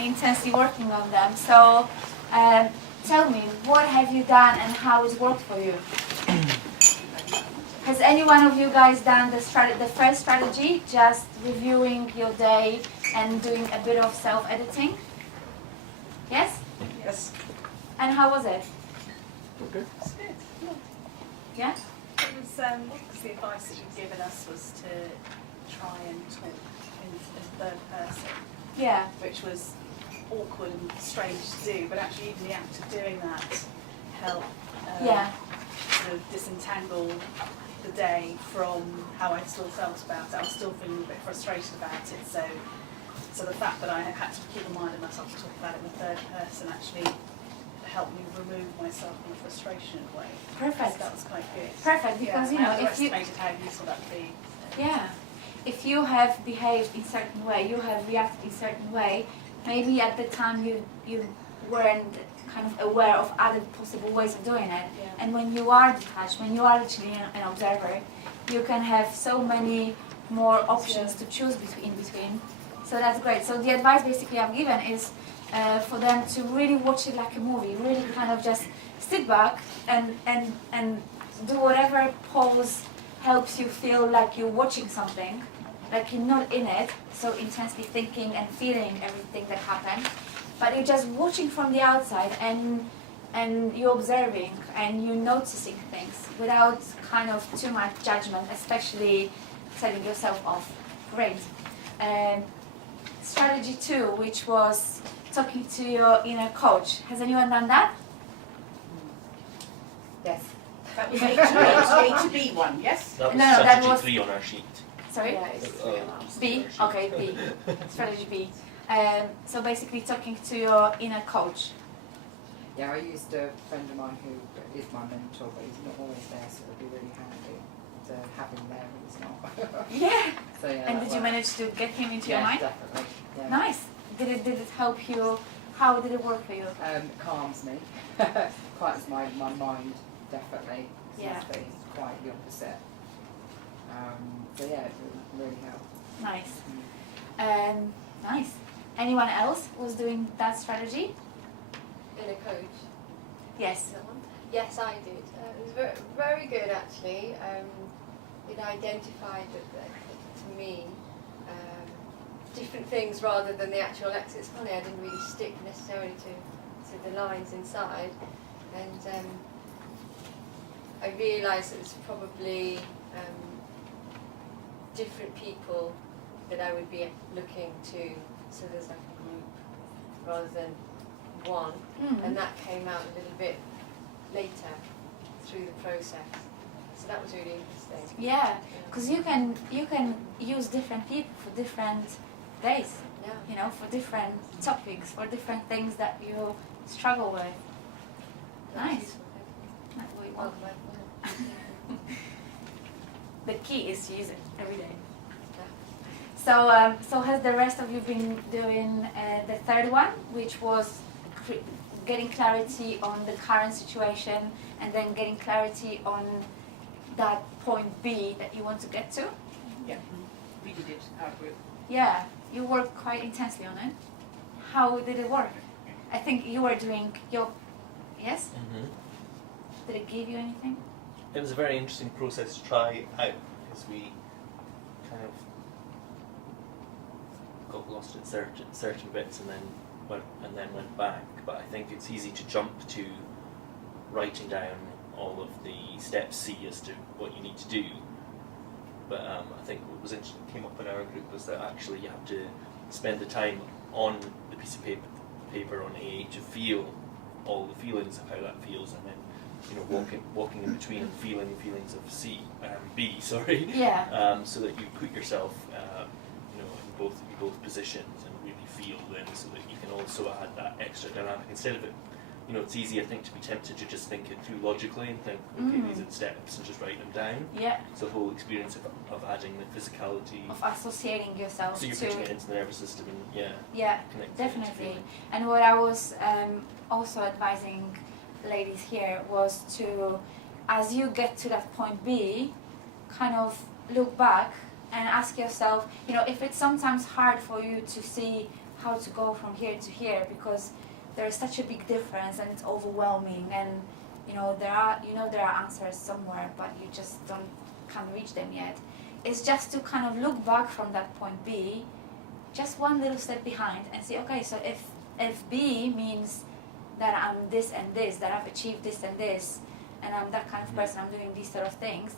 and intensely working on them. So tell me, what have you done and how it's worked for you? Has any one of you guys done the first strategy, just reviewing your day and doing a bit of self-editing? Yes? Yes. And how was it? Okay. It's good. Yeah? It was, because the advice that you'd given us was to try and talk in third person, Yeah. which was awkward and strange to do, but actually even the act of doing that helped Yeah. sort of disentangle the day from how I still felt about it. I was still feeling a bit frustrated about it, so the fact that I had to keep reminding myself to talk about it in the third person actually helped me remove myself from the frustration in a way. Perfect. So that was quite good. Perfect, because, yeah, you know, I if you... underestimated how useful that would be. Yeah. If you have behaved in certain way, you have reacted in certain way, maybe at the time you weren't kind of aware of other possible ways of doing it. Yeah. And when you are detached, when you are actually an observer, you can have so many more options to choose between. So that's great. So the advice basically I've given is for them to really watch it like a movie, really kind of just sit back and do whatever pose helps you feel like you're watching something, like you're not in it, so intensely thinking and feeling everything that happened, but you're just watching from the outside and you're observing and you're noticing things without kind of too much judgment, especially setting yourself off. Great. Strategy 2, which was talking to your inner coach. Has anyone done that? Yes. That was A to B one, yes? That was No, that strategy was- 3 on our sheet. Sorry? Yeah, it's B? Okay, B. Strategy B. So basically talking to your inner coach. Yeah, I used a friend of mine who is my mentor, but he's not always there, so it'd be really handy to have him there when he's not. Yeah. So yeah. And that did you works. manage to get him into your Yeah, mind? definitely. Yeah. Nice. Did it help you? How did it work for you? It calms me. Quiets my mind, definitely. Yeah. But he's quite the opposite. So yeah, it really helps. Nice. Nice. Anyone else was doing that strategy? Inner coach. Yes. That one? Yes, I did. It was very, very good actually. It identified that to me different things rather than the actual X. It's funny, I didn't really stick necessarily to the lines inside, and I realised it was probably different people that I would be looking to, so there's like a group rather than one, and that came out a little bit later through the process. So that was really interesting. Yeah, because you can use different people for different days. Yeah. You know, for different topics, for different things that you struggle with. Nice. Well, The key is to use it every day. yeah. So has the rest of you been doing the third one, which was getting clarity on the current situation and then getting clarity on that point B that you want to get to? Yeah, we did it, our group. Yeah, you worked quite intensely on it. How did it work? I think you were doing your... Yes? Mm-hmm. Did it give you anything? It was a very interesting process to try out because we kind of got lost at certain bits and then went back. But I think it's easy to jump to writing down all of the steps C as to what you need to do. But I think what was interesting came up in our group was that actually you have to spend the time on the piece of paper on A to feel all the feelings of how that feels, and then walking in between and feeling feelings of B, sorry. Yeah. So that you put yourself in both positions and really feel them, so that you can also add that extra dynamic instead of it. It's easy, I think, to be tempted to just think it through logically and think, okay, these are the steps, and just write them down. Yeah. So the whole experience of adding the physicality, Of associating yourself so you're to... putting it into the nervous system, and Yeah, connecting it to definitely. feeling. And what I was also advising ladies here was to, as you get to that point B, kind of look back and ask yourself, if it's sometimes hard for you to see how to go from here to here, because there is such a big difference and it's overwhelming, and there are answers somewhere, but you just can't reach them yet. It's just to kind of look back from that point B, just one little step behind, and say, okay, so if B means that I'm this and this, that I've achieved this and this, and I'm that kind of person, I'm doing these sort of things,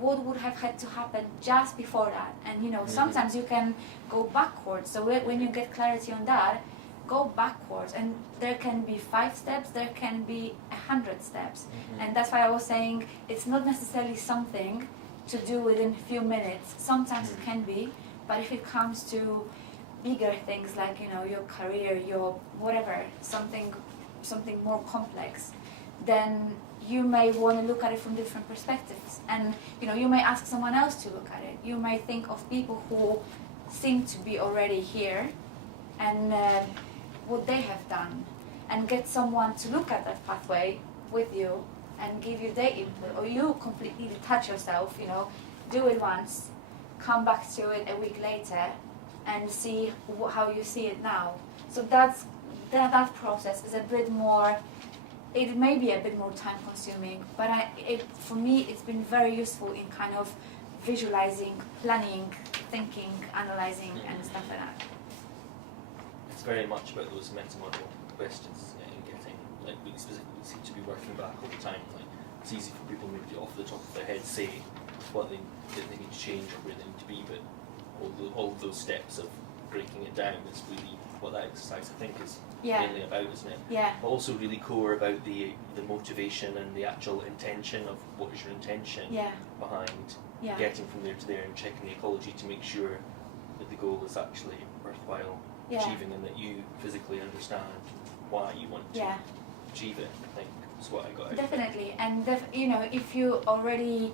what would have had to happen just before that? And sometimes you can go backwards. So when you get clarity on that, go backwards, and there can be 5 steps, there can be 100 steps. And that's why I was saying it's not necessarily something to do within a few minutes. Sometimes it can be, but if it comes to bigger things like your career, your whatever, something more complex, then you may want to look at it from different perspectives, and you may ask someone else to look at it. You may think of people who seem to be already here and what they have done, and get someone to look at that pathway with you and give you their input, or you completely detach yourself, do it once, come back to it a week later and see how you see it now. So that process is a bit more, it may be a bit more time consuming, but for me it's been very useful in kind of visualizing, planning, thinking, analyzing and stuff like that. It's very much about those meta-model questions and getting really specifically seem to be working back all the time. It's easy for people maybe to off the top of their head say what they need to change or where they need to be, but all of those steps of breaking it down is really what that exercise I think is mainly about, isn't it? Yeah. But also really core about the motivation and the actual intention of what is your intention behind getting from there to there, and checking the ecology to make sure that the goal is actually worthwhile achieving, and that you physically understand why you want to achieve it. I think that's what I got out. Definitely, and if you already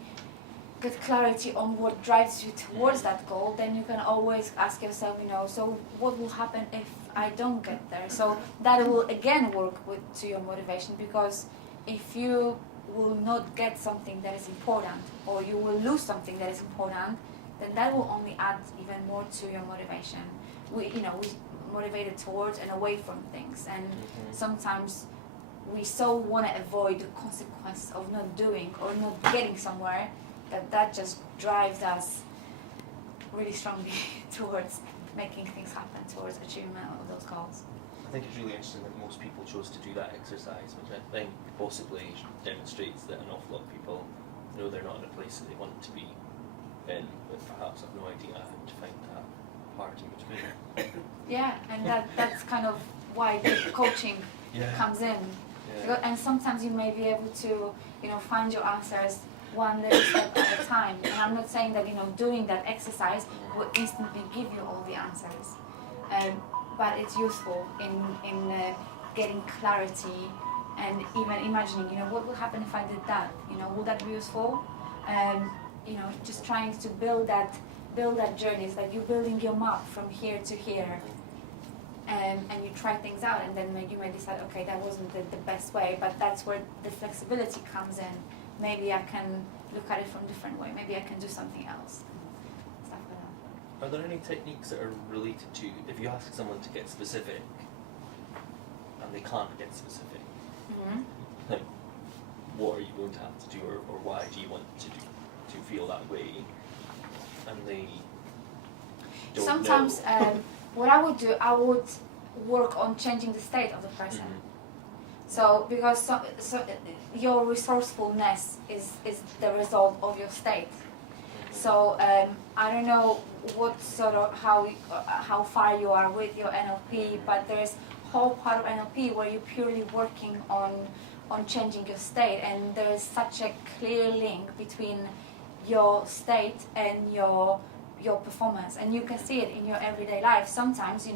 get clarity on what drives you towards that goal, then you can always ask yourself, so what will happen if I don't get there? So that will again work to your motivation, because if you will not get something that is important, or you will lose something that is important, then that will only add even more to your motivation. We motivated towards and away from things, and sometimes we so want to avoid the consequence of not doing or not getting somewhere, that just drives us really strongly towards making things happen, towards achievement of those goals. I think it's really interesting that most people chose to do that exercise, which I think possibly demonstrates that an awful lot of people know they're not in a place that they want to be in, but perhaps have no idea how to find that part in between. Yeah, and that's kind of why the coaching comes in. And sometimes you may be able to, find your answers one little step at a time. And I'm not saying that, doing that exercise will instantly give you all the answers. But it's useful in getting clarity, and even imagining, what would happen if I did that? Would that be useful? Just trying to build that journey. It's like you're building your map from here to here. And you try things out, and then you may decide, okay, that wasn't the best way, but that's where the flexibility comes in. Maybe I can look at it from a different way. Maybe I can do something else. Stuff like that. Are there any techniques that are related to, if you ask someone to get specific and they can't get specific, like what are you going to have to do, or why do you want to feel that way, and they don't Sometimes know? What I would do, I would work on changing the state of the person. So because your resourcefulness is the result of your state. So I don't know what sort of how far you are with your NLP, but there's whole part of NLP where you're purely working on changing your state, and there is such a clear link between your state and your performance, and you can see it in your everyday life. Sometimes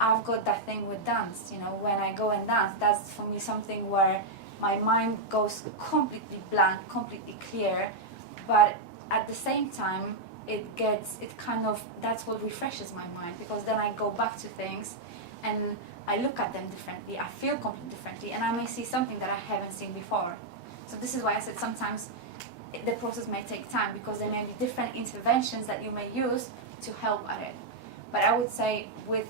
I've got that thing with dance. When I go and dance, that's for me something where my mind goes completely blank, completely clear, but at the same time that's what refreshes my mind, because then I go back to things and I look at them differently, I feel completely differently, and I may see something that I haven't seen before. So this is why I said sometimes the process may take time, because there may be different interventions that you may use to help at it. But I would say with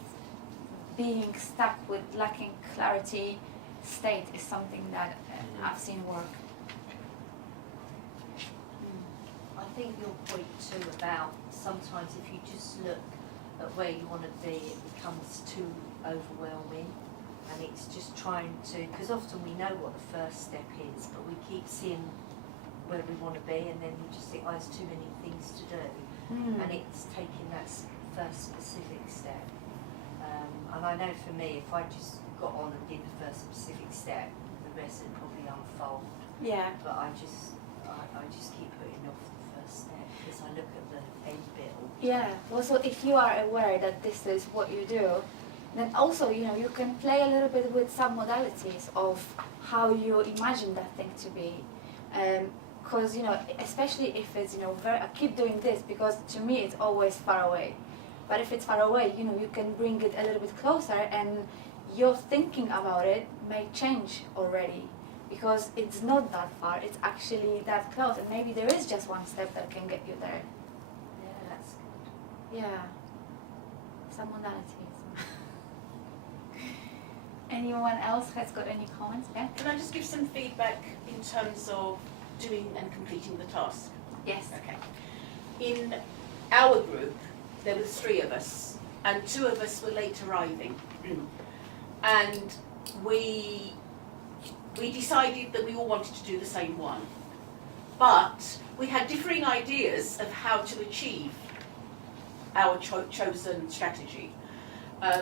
being stuck with lacking clarity, state is something that I've seen work. I think your point too about sometimes if you just look at where you want to be, it becomes too overwhelming, and it's just trying to, because often we know what the first step is, but we keep seeing where we want to be, and then we just think, oh, there's too many things to do, and it's taking that first specific step. And I know for me, if I just got on and did the first specific step, the rest would probably unfold. Yeah. But I just keep putting off the first step because I look at the end bit all the Yeah. time. Well, so if you are aware that this is what you do, then also, you know, you can play a little bit with some modalities of how you imagine that thing to be. Because, you know, especially if it's, you know, I keep doing this because to me it's always far away. But if it's far away, you know, you can bring it a little bit closer and your thinking about it may change already because it's not that far, it's actually that close, and maybe there is just one step that can get you there. Yeah, that's good. Yeah, some modalities. Anyone else has got any comments? Yeah? Can I just give some feedback in terms of doing and completing the task? Yes. Okay. In our group, there were 3 of us, and 2 of us were late arriving. And we decided that we all wanted to do the same one. But we had differing ideas of how to achieve our chosen strategy.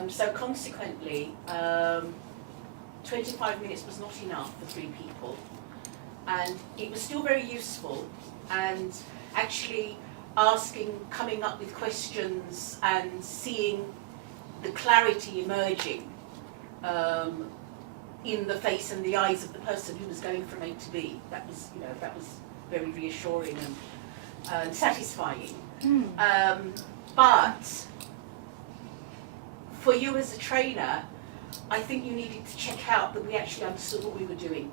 So consequently, 25 minutes was not enough for 3 people. And it was still very useful, and actually coming up with questions and seeing the clarity emerging in the face and the eyes of the person who was going from A to B. That was, you know, that was very reassuring and satisfying. But for you as a trainer, I think you needed to check out that we actually understood what we were doing.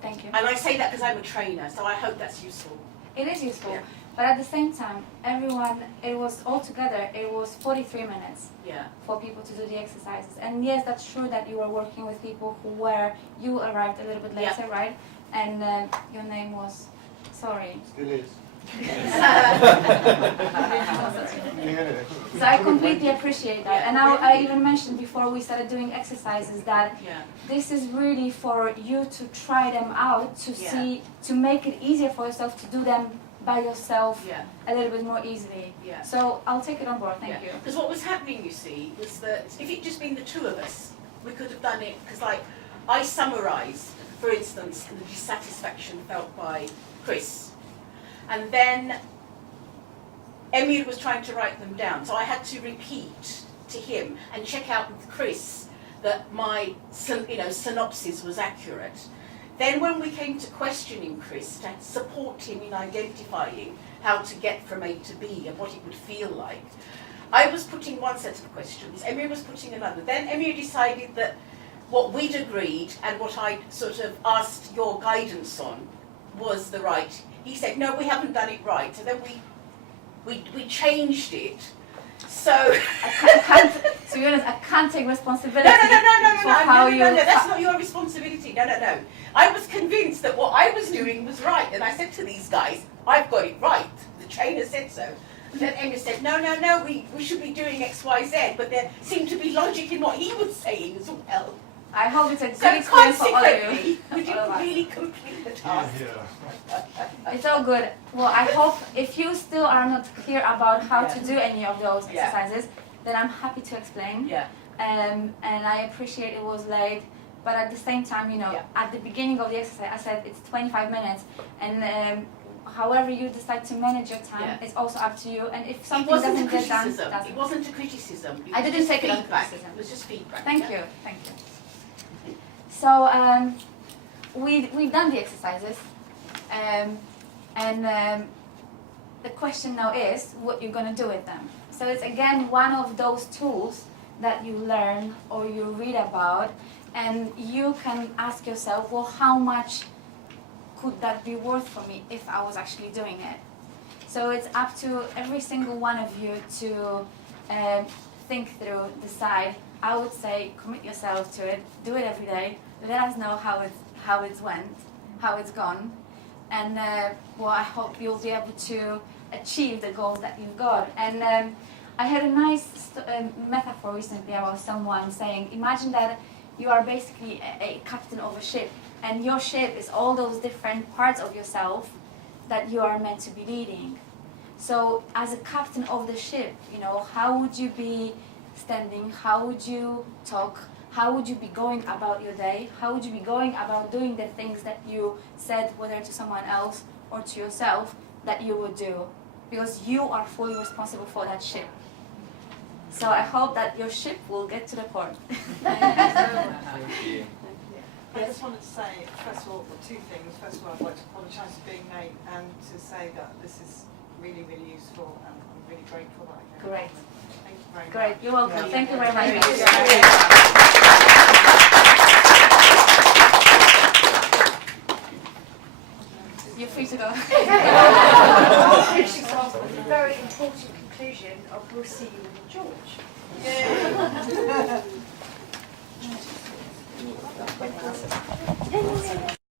Thank you. And I say that because I'm a trainer, so I hope that's useful. It is useful, Yeah. but at the same time, it was altogether, it was 43 minutes Yeah. for people to do the exercises. And yes, that's true that you were working with people you arrived a little bit Yeah. later, right? And your name was, sorry. Still is. So I completely appreciate that. And I even mentioned before we started doing exercises that Yeah. this is really for you to try them out, to Yeah. see, to make it easier for yourself to do them by yourself Yeah. a little bit more easily. Yeah. So I'll take it on board, thank you. Because what was happening, you see, was that if it'd just been the 2 of us, we could have done it. Because, like, I summarised, for instance, the dissatisfaction felt by Chris, and then Emir was trying to write them down, so I had to repeat to him and check out with Chris that my, synopsis was accurate. Then when we came to questioning Chris to support him in identifying how to get from A to B and what it would feel like, I was putting one set of questions, Emir was putting another. Then Emir decided that what we'd agreed and what I'd sort of asked your guidance on was the right. He said, no, we haven't done it right. So then we changed it. So To be honest, I can't take responsibility no, for how you... that's not your responsibility. No. I was convinced that what I was doing was right, and I said to these guys, I've got it right. The trainer said so. And then Emma said, no, we should be doing X, Y, Z, but there seemed to be logic in what he was saying as well. I hope it's a good So experience for all of consequently, you. we didn't really complete the task. It's all good. Well, I hope if you still are not clear about how to do any of those Yeah. exercises, then I'm happy to explain. Yeah. And I appreciate it was late, but at the same time, Yeah. at the beginning of the exercise, I said it's 25 minutes, and however you decide to manage your time, Yeah. it's also up to you. And if It something wasn't a doesn't get done, criticism. doesn't. It wasn't a criticism. It I was didn't just take it as feedback. criticism. It was just feedback. Thank yeah? you. So we've done the exercises, and the question now is what you're gonna do with them. So it's again one of those tools that you learn or you read about, and you can ask yourself, well, how much could that be worth for me if I was actually doing it? So it's up to every single one of you to think through, decide. I would say commit yourself to it, do it every day. Let us know how it's gone, and well, I hope you'll be able to achieve the goals that you've got. And I had a nice metaphor recently about someone saying, imagine that you are basically a captain of a ship, and your ship is all those different parts of yourself that you are meant to be leading. So as a captain of the ship, you know, how would you be standing? How would you talk? How would you be going about your day? How would you be going about doing the things that you said, whether to someone else or to yourself, that you would do? Because you are fully responsible for that ship. So I hope that your ship will get to the port. Thank you. I just wanted to say, first of all, two things. First of all, I'd like to apologise for being late and to say that this is really, really useful, and I'm really grateful that I came. Great. Thank you very much. Great, you're welcome. Yeah. Thank you very much. You're free to go. Which is a very important conclusion of we'll see you in George. Yeah.